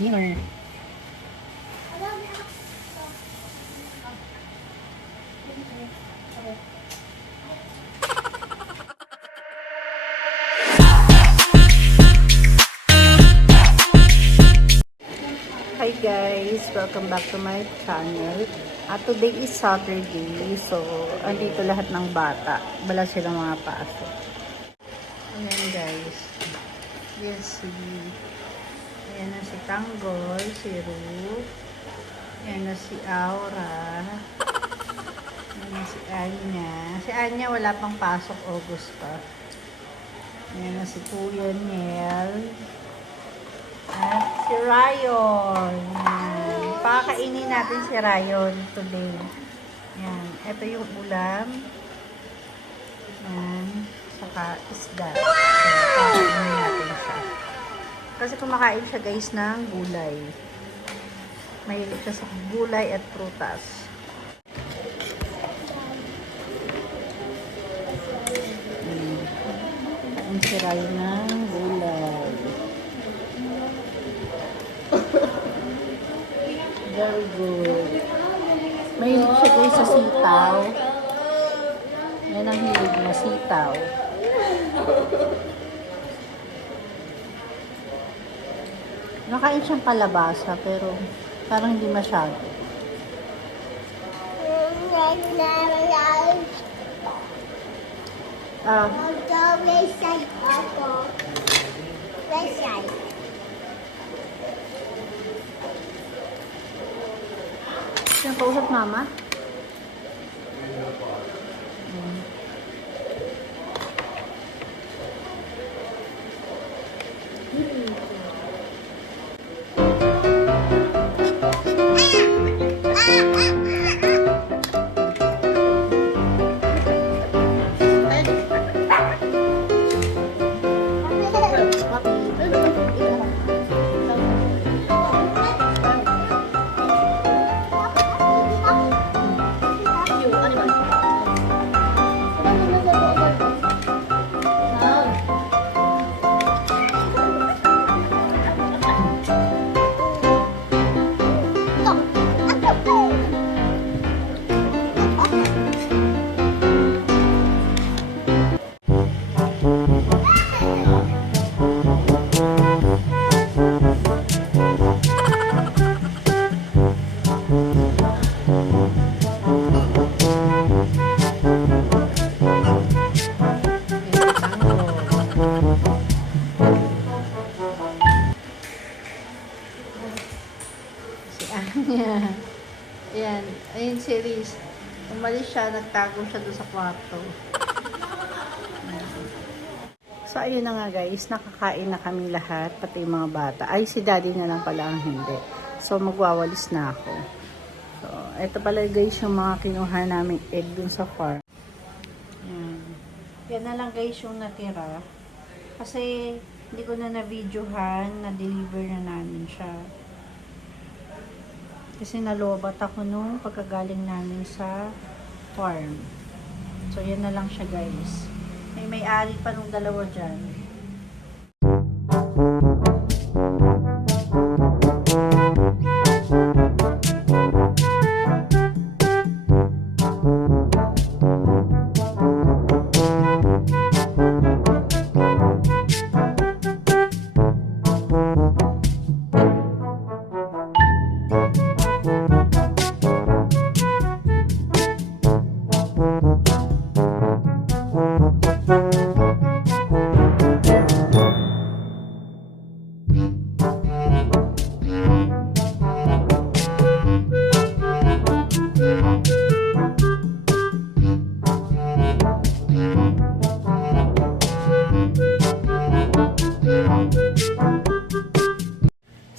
dinner. Hi guys! Welcome back to my channel. Today is Saturday. So, andito lahat ng bata. Wala silang mga pasok. Ayan guys. Ayan na si Tanggol, si Ruth. Ayan na si Aura. Ayan na si Anya. Si Anya wala pang pasok, August pa. Ayan na si Kuya Nel. At si Ryan. Yan. Pakakainin natin si Ryan today. Yan. Ito yung ulam. Yan. Saka isda. So, pakakainin natin siya. Kasi kumakain siya guys ng gulay. Mahilig siya sa gulay at prutas. Ang si Ryan ng gulay. Very good. Mahilig siya guys sa sitaw. Yan ang hilig na sitaw. Nakain siyang kalabasa pero parang hindi masyado. Sino kausap mama? Ayan. Ayun si Riz. Umalis siya, nagtago siya doon sa kwarto. So, ayun na nga guys. Nakakain na kami lahat, pati yung mga bata. Ay, si daddy na lang pala ang hindi. So, magwawalis na ako. So, ito pala guys yung mga kinuha naming egg dun sa farm. Ayan. Yan na lang guys yung natira. Kasi, hindi ko na na-videohan, na-deliver na namin siya. Kasi nalobat ako nung pagkagaling namin sa farm. So, yan na lang siya guys. May-ari pa nung dalawa dyan.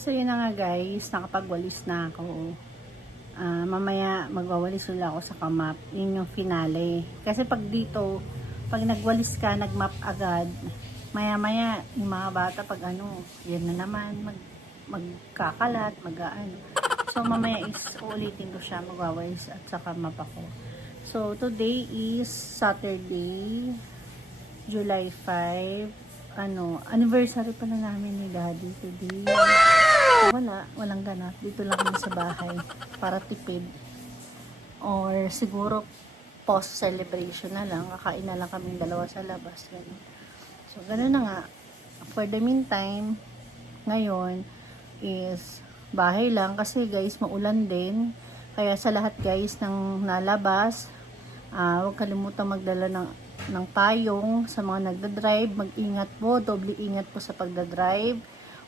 So yun na nga guys, nakapagwalis na ako. Mamaya magwawalis ulit ako sa kamap. Yun yung finale. Kasi pag dito, pag nagwalis ka, nagmap agad, maya yung mga bata pag ano, yan na naman, magkakalat, mag-ano. So mamaya is ulitin ko siya, magwawalis at saka map ako. So today is Saturday, July 5. Anniversary pala namin ni Daddy today. Walang ganap. Dito lang kami sa bahay para tipid. Or siguro post-celebration na lang. Kakain na lang kami dalawa sa labas. Ganun. So, ganun na nga. For the meantime, ngayon is bahay lang. Kasi guys, maulan din. Kaya sa lahat guys ng nalabas, huwag kalimutan magdala ng payong sa mga nagdadrive. Mag-ingat po. Doble ingat po sa pagdadrive.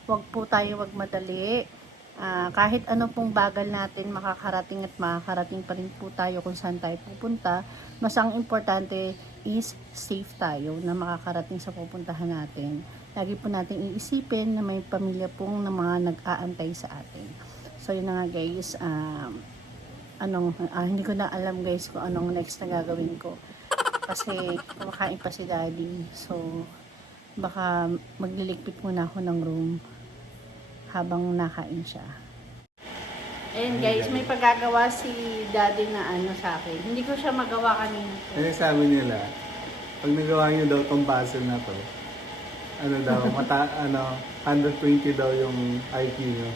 Huwag po tayo magmadali. Kahit ano pong bagal natin makakarating at makakarating pa rin po tayo kung saan tayo pupunta. Mas ang importante is safe tayo na makakarating sa pupuntahan natin. Lagi po natin iisipin na may pamilya pong na mga nag-aantay sa atin. So yun na nga guys, hindi ko na alam guys kung anong next na gagawin ko. Kasi kumakain pa si daddy. So baka magliligpit muna ako ng room habang nakain siya. Ayun guys, may paggagawa si daddy na sa akin. Hindi ko siya magawa kanina. Kasi sabi nila, pag nagawa niyo daw tong puzzle na to, 120 daw yung IQ niyo.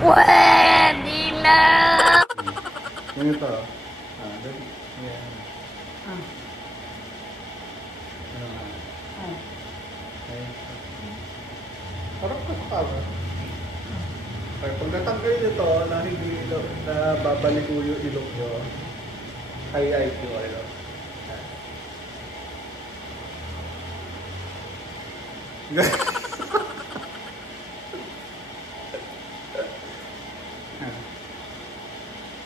Pwede na! Ganito. Parang kasama. Okay, pag natanggal nyo to, na hindi na babalik ko yung ilok nyo, high IQ, ano?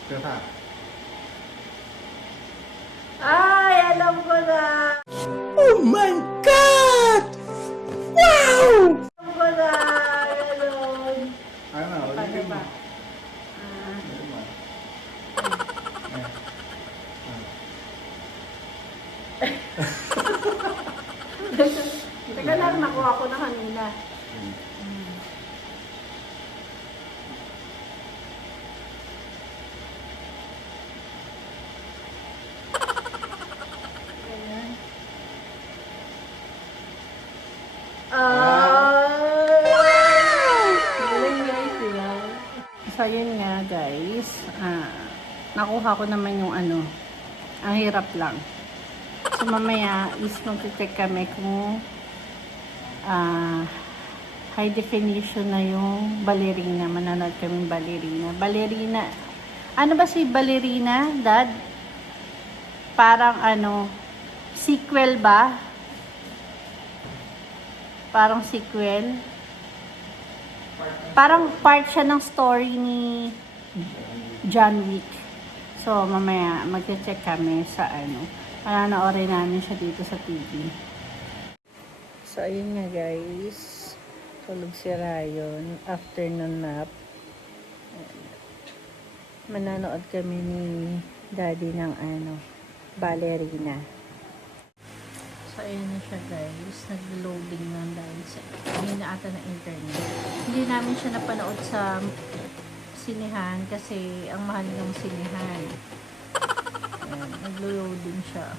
Kaya Ay, alam ko na! Oh my God! Wow! Alam ko na! Ganun. ano, Paano ulitin ba? mo. Ulitin mo. Teka lang, nakuha ko na kanina. Ayan. Galing guys, diba? So, yun nga guys. Nakuha ko naman yung ang hirap lang. So, mamaya is mag-check kami kung high definition na yung ballerina. Mananood kami ballerina. Ballerina. Ano ba si ballerina, Dad? Parang sequel ba? Parang sequel. Parang part siya ng story ni John Wick. So, mamaya mag-check kami sa pananoorin namin siya dito sa TV. So, ayun nga guys. Tulog si Ryan. Afternoon nap. Mananood kami ni Daddy ng ballerina. So, ayun na siya guys. Nag-loading lang dahil hindi na ata ng internet. Hindi namin siya napanood sa sinihan kasi ang mahal ng sinihan. Ayan, nag-loading siya.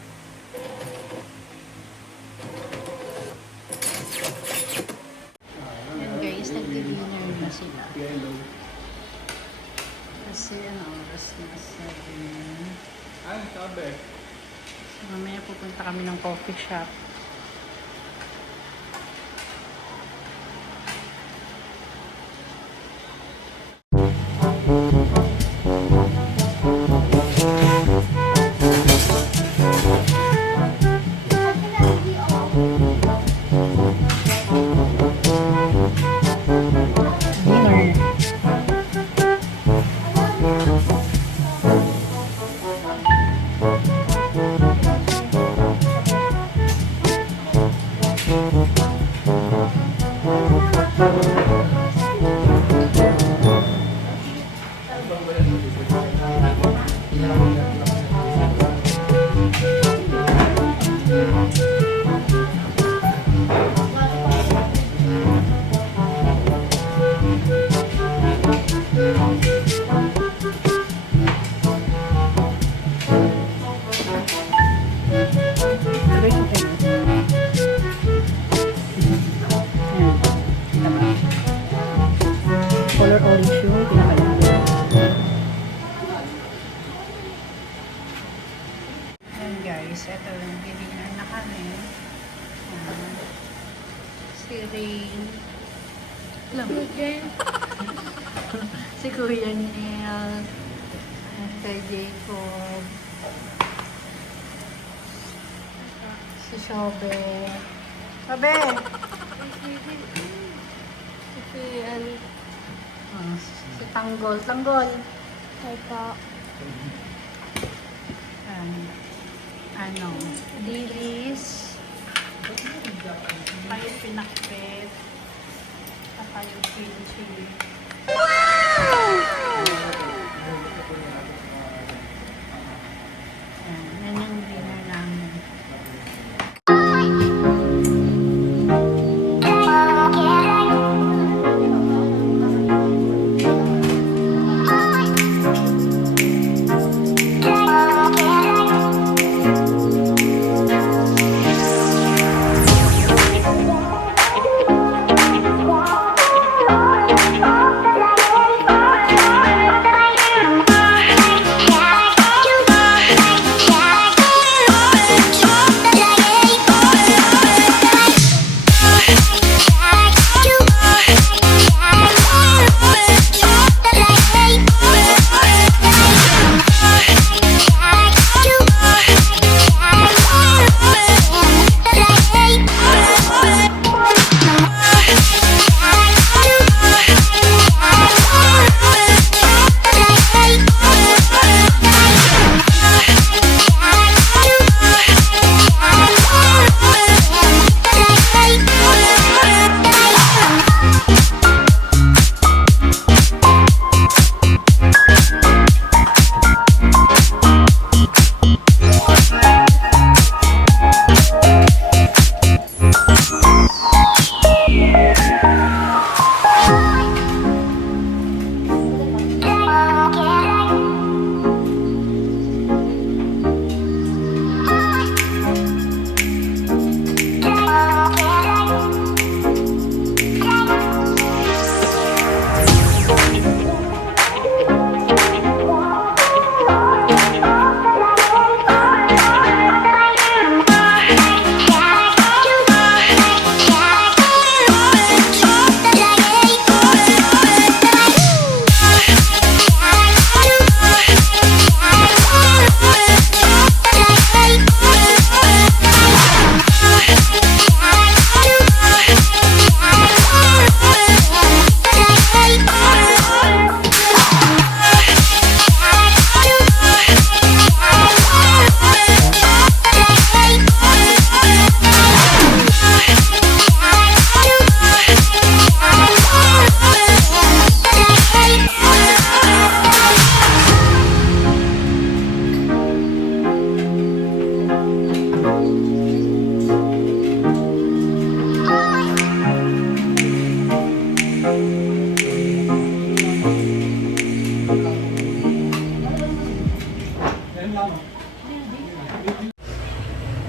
Ayan guys, nag-dinner na sila. Kasi oras na 7. Ay, sabi. So, mamaya pupunta kami ng coffee shop. guys, ito, nagdidinan na kami. Si Rain. Alam mo, si Kuya Neil. Kay Jacob. Si Shobe. Shobe! Si Fiel. Si Tanggol. Tanggol! Ano? Dilis. Saka yung pinakpit. Saka yung chili. Yan yung dinner namin.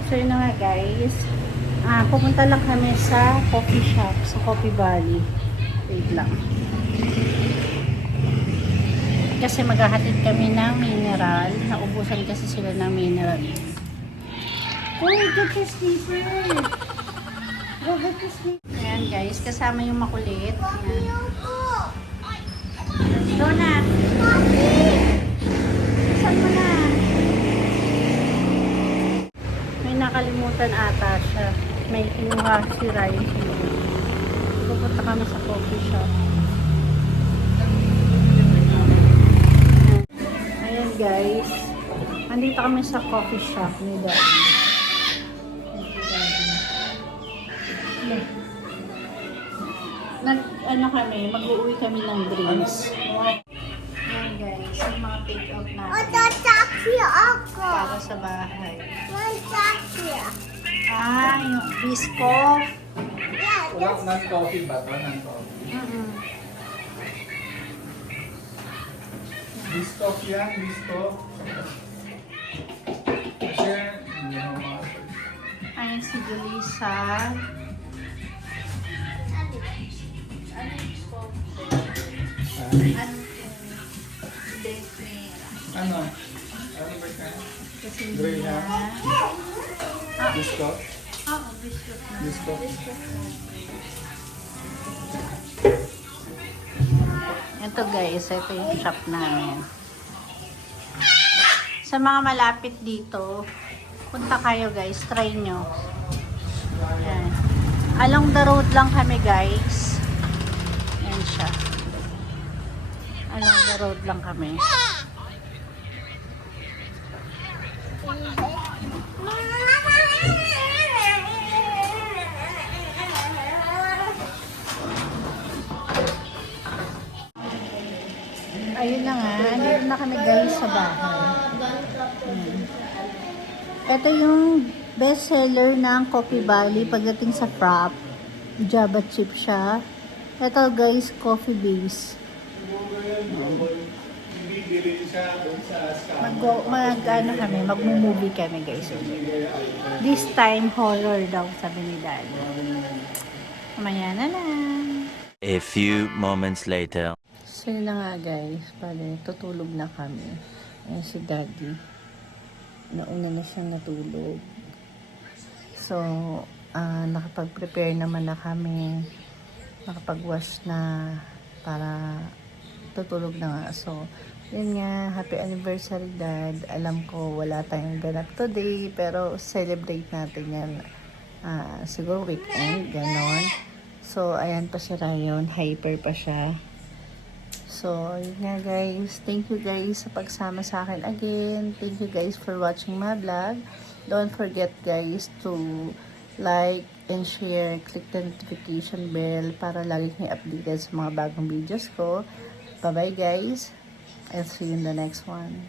So yun na nga guys. Pupunta lang kami sa coffee shop, sa Coffee Valley. Wait lang. Kasi maghahatid kami ng mineral. Naubusan kasi sila ng mineral. Oh, get your sleeper! Go get your sleeper! Ayan guys, kasama yung makulit. Ayan. Let's go na! Saan mo na? May nakalimutan ata siya. May kinuha si Riley. Pupunta kami sa coffee shop. Ayan guys. Andito kami sa coffee shop ni Daddy. Mag-uwi kami ng drinks. Ayan guys, yung mga take-out natin. Para sa bahay. Yung bisco. Walang non-coffee ba? Non-coffee. Bistock yan, bistock. Kasi, hindi mo mga... Ayan si Julissa. Ano? Ano ba ka? Gray na. Disco? Oo, biscuit na. Disco? Ito guys, ito yung shop namin. Sa mga malapit dito, punta kayo guys, try nyo. Ayan. Along the road lang kami guys. Ayan siya. Along the road lang kami. Ayun na nga, andito na kami guys sa bahay. Ayan. Ito yung best seller ng Coffee Valley pagdating sa frap. Java chip siya. Ito guys, coffee base. Hindi bilhin siya doon sa scam. Magmo-movie kami guys. This time horror daw sabi ni Daddy. Mamaya na lang. A few moments later. So yun na nga guys, pala tutulog na kami. Ayan si Daddy. Nauna na siyang natulog. So, nakapag-prepare naman na kami. Nakapag-wash na para tutulog na nga. So, yun nga, happy anniversary Dad. Alam ko wala tayong ganap today, pero celebrate natin yan. Siguro weekend, ganon. So, ayan pa si Ryan, hyper pa siya. So, yun nga guys. Thank you guys sa pagsama sa akin again. Thank you guys for watching my vlog. Don't forget guys to like and share. Click the notification bell para lagi kayo updated sa mga bagong videos ko. Bye bye guys. I'll see you in the next one.